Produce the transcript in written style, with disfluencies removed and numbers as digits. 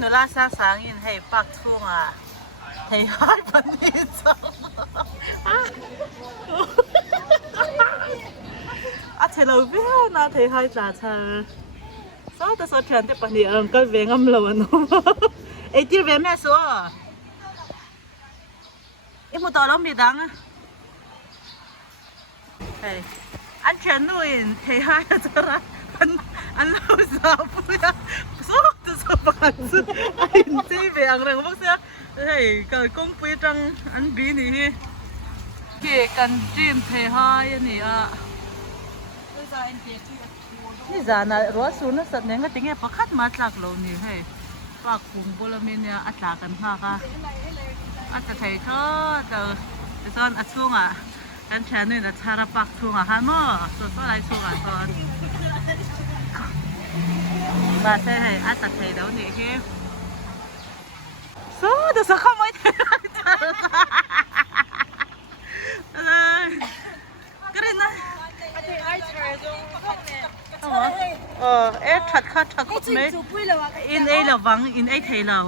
Nula la sang in hay pak thung à Theihai pan ni zawng chhelo veo na Theihai ta cha sao ta so thian te pani kal ve ngam lo no ei tir ve me so i mu to lo mi dang hey an thian nu in Theihai cha ra an lo sa pu ya so ta so pan su in ti ve ang rang bak sia hey ka kong pui tang an bi ni hi ke kan dream Theihai ni aนี่จานะรัวสูนสัตว์เนี่ยก็ติงเงี้ยประคัดมาจากเรานี่ให้ปากกุ้งโบราณเนี่ยอัตรากันค่ะค่ะอัตราไทยก็จะตอนอัดช่วงอ่ะกันแชร์นี่นะชาระปักช่วงอ่ะฮะเนาะส่วนอะไรช่วงอ่ะตอนบาเซ่ให้อัตราไทยเดี๋ยวนี้เฮ้สู้เดี๋ยวสักข้อไม่ได้ก็ได้นะเอ๊ะถัดค่ะถัดคุดไหมอินเอละวังอินเอเทเรา